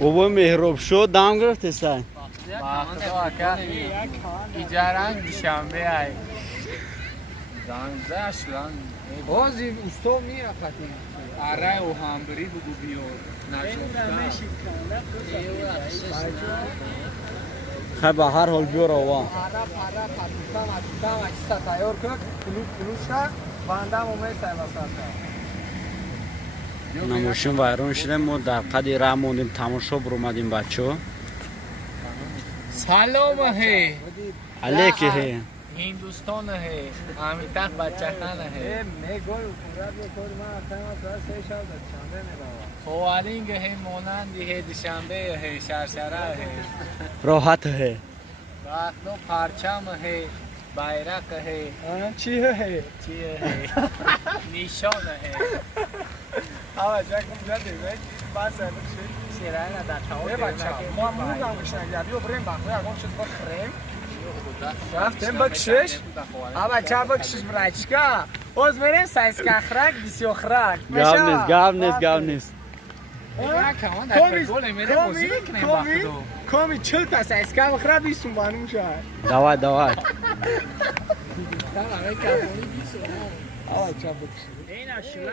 بابا مهراب شد دم گرفته سن ایجاران دوشنبه های زنزش لان بازی اوستا میره خطی اره و همبری بگو بیار خیلی به هر حال بیار آوان نموشیم ویرون شدیم ما در قدی راه موندیم تماشا برومدیم بچه ها سلام ہے علیکی ہے هندوستان ہے امیتاق بچه خانه ہے خوالینگ ہے مونندی ہے دوشنبه ہے شرشره ہے راحت ہے راخلو پرچم ہے bayrak है چیه هی؟ چیه है निशान है آقا جاکم ندیمه بس بکشید شیرانه در تاون بچه ما موندم بشنگ یا بیو بریم بخوی اگم شد بخریم رفتیم بکشش آقا چه بکشش برایچکا اوز بریم سایسکا خرک بیسیو خرک گام نیست کامی چل تا سایسکا بخرا بیسون بانم شد دوای آقا چه بکشید